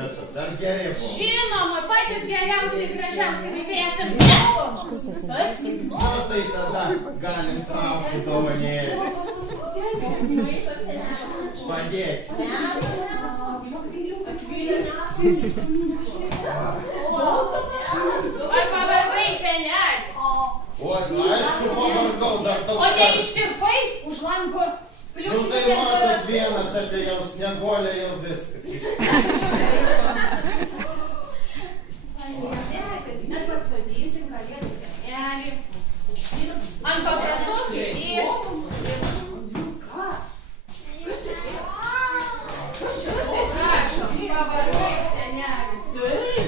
metus. Ar geri buvo? Žinoma, patys geriausiai, gražiausiai vaikai esam mes. Nu, tai tada galim traukti dovanėlį. Padėk. Ar pavargai, seneli? O, aišku, pavargau dar toks. O neištirpai už lango? Nu, tai matot, vienas atėjau sneguolė jau viskas. Mes apsodinsim kalėdų senelį. Ant paprastos kėdės. Prašom, pavargai, senelį.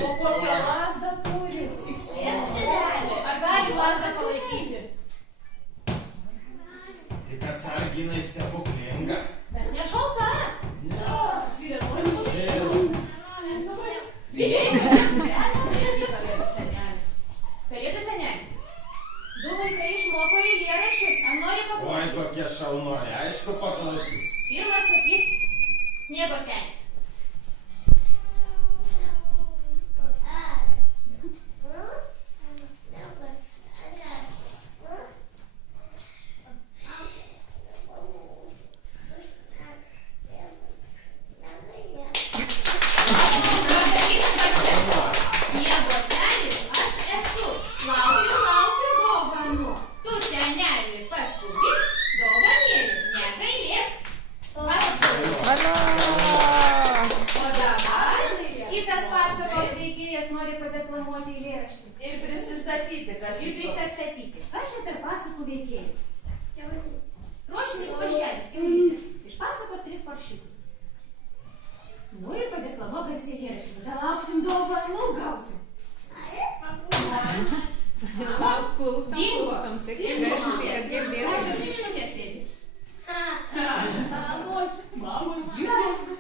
O kokią lazdą turi? Ar gali lazdą palaikyti? Tik atsarginai stebuklinga. Bet nešalta. Kalėdų senelį. Du vaikai išmoko eilėraščius. Ar nori Oi, paklausyti? kokie šaunuoliai, aišku, paklausys. Pirmas sakys sniego senis. Kas čia per pasakų veikėjas? Rošinis paršelis, kiaulytė. Iš pasakos 3 paršiukai. Nu ir padeklamuok garsiai eilėraštį. Tada lauksim dovanų, gausim. Klaustom, sakykime, kad girdėjau. Pačios nykšnutės sėdi. Mamos dirbo.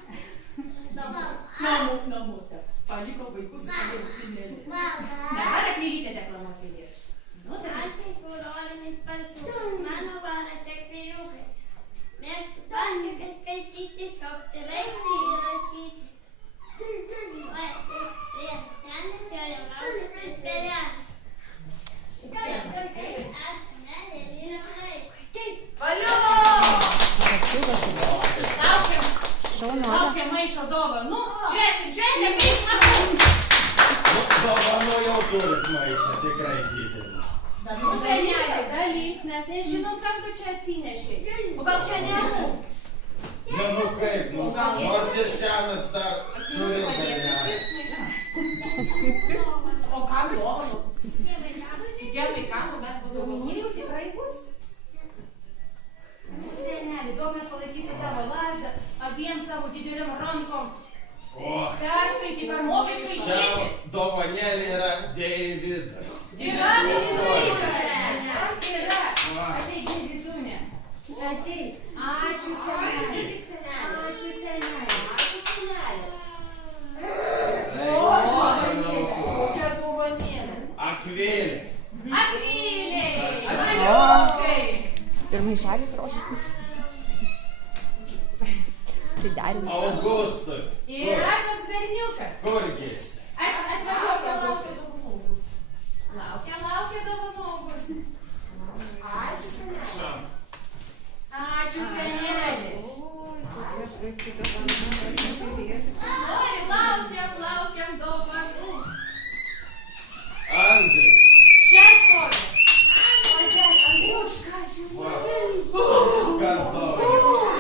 Namuose. Paliko vaikus ir kalėdų senelį. Dabar Akvilytė deklamuos eilėraštį. Aš kolorinis paršiukas, mano vardas Akviliukas. Mėgstu pasakas skaityti, šokti, raisti ir rašyti. Prie senis jo jau laukia prie pelės. Aš senelė vyram laiko. Laukiam maišo dovanų. Žiūrėsim, kaip matau. Dovanų jau turit maišą, tikrai didelis. Nu, senelė, dalyk, mes nežinom, kam tu čia atsinešei. O gal čia ne mūsų? Nu kaip, nors ir senas dar turi dalelį. O kam dovanos? Tiem vaikam, mes dovanų jūs tikrai bus? Nu, senelė, daug mes palaikysim tavo lazdą abiem savo dideliam rankom. O, Perskaitį per mokės čia skaičiuoti. dovanėlė yra Davidai. Yra, yra. Ateik, Davidūnė. Ateik. Ačiū, senelė. Ačiū, senelė. Kokia dovanėlė. Akvilė. Akvilė. Ir maišelis rošinis. Priderina. Augustui. Yra toks berniukas. Kurgi jis? Atvažiuok, laukia dovanų. Laukia dovanų Augustas. Ačiū, senelė. Ačiū, senelė. Nori, laukiam dovanų. Andri. Čia stovi. Važiuok, Andriuška, žiūrėk. Kartu.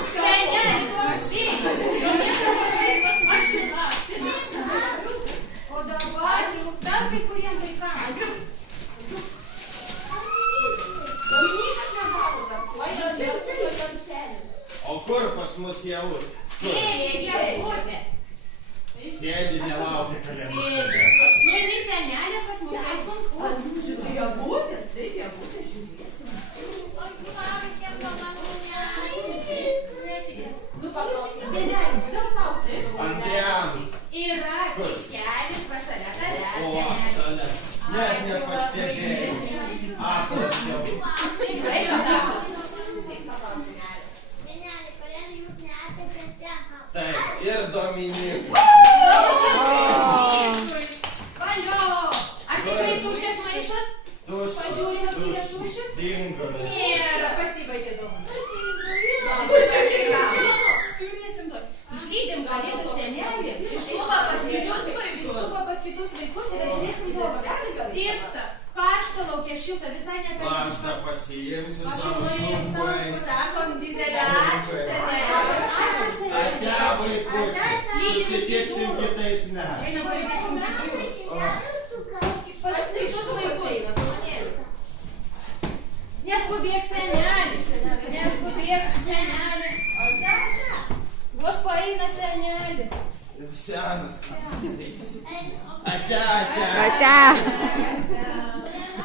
Senelė, duok šį. Jomis žaistos mašina. O dabar dar kai kuriem vaikams. Dominykas negavo dar. O kur pas mus jautė? Sėdė, ieškutė. Sėdi, nelaukia kalėdų Sėdė. senelio. Nu, jinai senelė pas mus, tai sunku. Jabutės, taip, jabutės, žiūrėsim. Nu, paklausyk, senelė, kodėl laukti? Andrian. Yra kiškelis va šalia tavęs, O, senelė. šalia. Net nepastebėjau. Aprašiau. Tikrai juodavo. Taip, ir Dominikui. kalėdų senelį. Įskuba pas kitus vaikus. Įskuba pas kitus vaikus ir žiūrėsim dovanas. Tirpsta, karšta laukia, šilta, visai Lasdą nepatiška. pasiimsiu Aš savo norėjau sunkuai. Sakom didelę ačiū senelė. Ate vaikučiai, susitiksim kitais metais. Pas kitus vaikus. Neskubėk senelis, neskubėk senelis. Vos paeina senelis. Jau senas. Ate, ate. Ate.